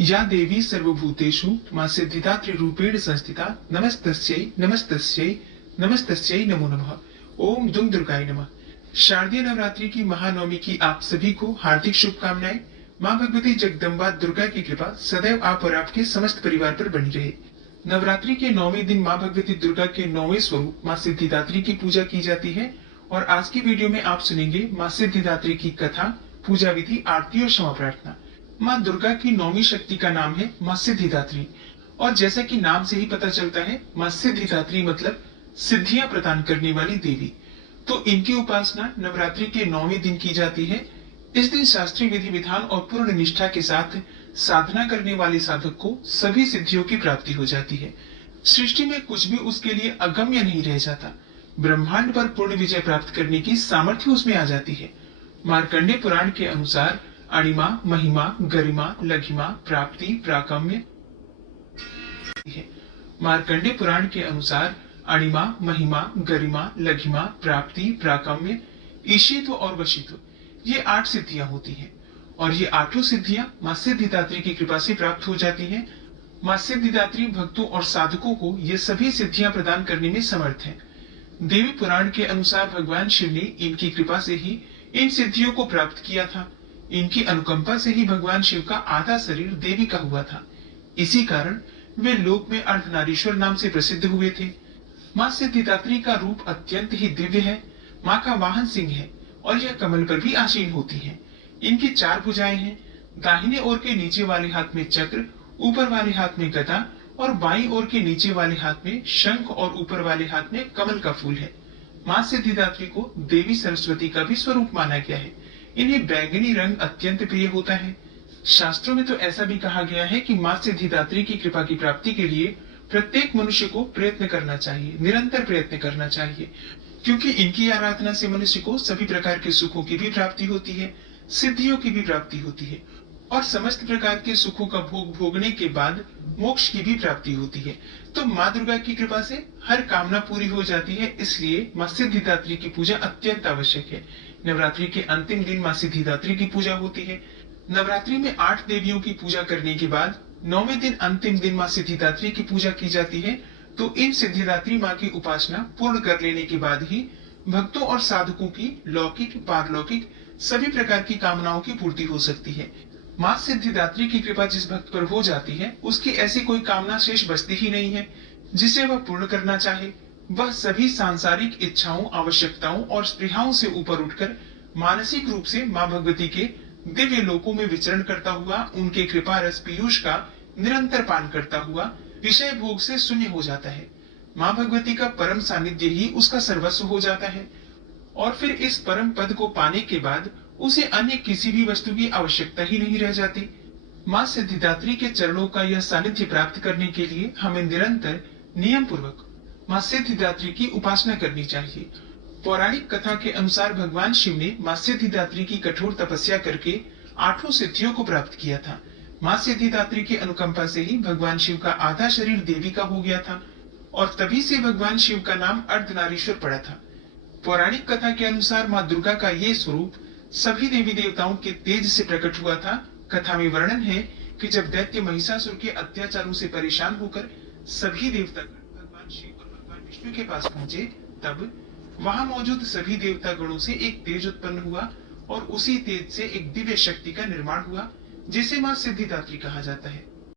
या देवी सर्वभूतेषु मां सिद्धिदात्री रूपेण संस्थिता नमस्तस्यै नमस्तस्यै नमस्तस्यै नमो नमः। ओम दुम दुर्गाय नमः। शारदीय नवरात्रि की महानवमी की आप सभी को हार्दिक शुभकामनाएं। मां भगवती जगदम्बा दुर्गा की कृपा सदैव आप और आपके समस्त परिवार पर बनी रहे। नवरात्रि के 9वें दिन मां भगवती दुर्गा के 9वें स्वरूप मां सिद्धिदात्री की पूजा की जाती है और आज की वीडियो में आप सुनेंगे मां सिद्धिदात्री की कथा, पूजा विधि, आरती और क्षमा प्रार्थना। माँ दुर्गा की 9वीं शक्ति का नाम है माँ सिद्धिदात्री और जैसा कि नाम से ही पता चलता है माँ सिद्धिदात्री मतलब सिद्धियां प्रदान करने वाली देवी। तो इनकी उपासना नवरात्रि के 9वें दिन की जाती है। इस दिन शास्त्रीय विधि विधान और पूर्ण निष्ठा के साथ साधना करने वाले साधक को सभी सिद्धियों की प्राप्ति हो जाती है। सृष्टि में कुछ भी उसके लिए अगम्य नहीं रह जाता। ब्रह्मांड पर पूर्ण विजय प्राप्त करने की सामर्थ्य उसमें आ जाती है। मार्कंडेय पुराण के अनुसार अणिमा, महिमा, गरिमा, लघिमा, प्राप्ति, प्राकम्य है। मार्कंडेय पुराण के अनुसार अणिमा, महिमा, गरिमा, लघिमा, प्राप्ति, प्राकम्य, ईशित्व और वशित्व ये 8 सिद्धियां होती हैं और ये 8 सिद्धियां मां सिद्धिदात्री की कृपा से प्राप्त हो जाती हैं। मां सिद्धिदात्री भक्तों और साधकों को ये सभी सिद्धियां प्रदान करने में समर्थ है। देवी पुराण के अनुसार भगवान शिव ने इनकी कृपा से ही इन सिद्धियों को प्राप्त किया था। इनकी अनुकंपा से ही भगवान शिव का आधा शरीर देवी का हुआ था। इसी कारण वे लोक में अर्धनारीश्वर नाम से प्रसिद्ध हुए थे। मां सिद्धिदात्री का रूप अत्यंत ही दिव्य है। मां का वाहन सिंह है और यह कमल पर भी आसीन होती है। इनकी 4 भुजाएं हैं। दाहिने ओर के नीचे वाले हाथ में चक्र, ऊपर वाले हाथ में गदा और बाईं ओर के नीचे वाले हाथ में शंख और ऊपर वाले हाथ में कमल का फूल है। मां सिद्धिदात्री को देवी सरस्वती का भी स्वरूप माना गया है। इन्हें बैंगनी रंग अत्यंत प्रिय होता है। शास्त्रों में तो ऐसा भी कहा गया है कि मां सिद्धिदात्री की कृपा की प्राप्ति के लिए प्रत्येक मनुष्य को प्रयत्न करना चाहिए, निरंतर प्रयत्न करना चाहिए, क्योंकि इनकी आराधना से मनुष्य को सभी प्रकार के सुखों की भी प्राप्ति होती है, सिद्धियों की भी प्राप्ति होती है और समस्त प्रकार के सुखों का भोग भोगने के बाद मोक्ष की भी प्राप्ति होती है। तो माँ दुर्गा की कृपा से हर कामना पूरी हो जाती है। इसलिए माँ सिद्धिदात्री की पूजा अत्यंत आवश्यक है। नवरात्रि के अंतिम दिन माँ सिद्धिदात्री की पूजा होती है। नवरात्रि में 8 देवियों की पूजा करने के बाद 9वें दिन अंतिम दिन माँ सिद्धिदात्री की पूजा की जाती है। तो इन सिद्धिदात्री माँ की उपासना पूर्ण कर लेने के बाद ही भक्तों और साधकों की लौकिक, पारलौकिक सभी प्रकार की कामनाओं की पूर्ति हो सकती है। मां सिद्धिदात्री की कृपा जिस भक्त पर हो जाती है उसकी ऐसी कोई कामना शेष बचती ही नहीं है जिसे वह पूर्ण करना चाहे। वह सभी सांसारिक इच्छाओं, आवश्यकताओं और स्पृहाओं से ऊपर उठकर मानसिक रूप से मां भगवती के दिव्य लोकों में विचरण करता हुआ उनके कृपा रस पीयूष का निरंतर पान करता हुआ विषय भोग से शून्य हो जाता है। मां भगवती का परम सानिध्य ही उसका सर्वस्व हो जाता है और फिर इस परम पद को पाने के बाद उसे अन्य किसी भी वस्तु की आवश्यकता ही नहीं रह जाती। मां सिद्धिदात्री के चरणों का यह सानिध्य प्राप्त करने के लिए हमें निरंतर नियम पूर्वक मां सिद्धिदात्री की उपासना करनी चाहिए। पौराणिक कथा के अनुसार भगवान शिव ने मां सिद्धिदात्री की कठोर तपस्या करके 8 सिद्धियों को प्राप्त किया था। मां सिद्धिदात्री की अनुकंपा से ही भगवान शिव का आधा शरीर देवी का हो गया था और तभी से भगवान शिव का नाम अर्धनारीश्वर पड़ा था। पौराणिक कथा के अनुसार मां दुर्गा का ये स्वरूप सभी देवी देवताओं के तेज से प्रकट हुआ था। कथा में वर्णन है कि जब दैत्य महिषासुर के अत्याचारों से परेशान होकर सभी देवता भगवान शिव और भगवान विष्णु के पास पहुंचे, तब वहां मौजूद सभी देवता गणों से एक तेज उत्पन्न हुआ और उसी तेज से एक दिव्य शक्ति का निर्माण हुआ जिसे मां सिद्धिदात्री कहा जाता है।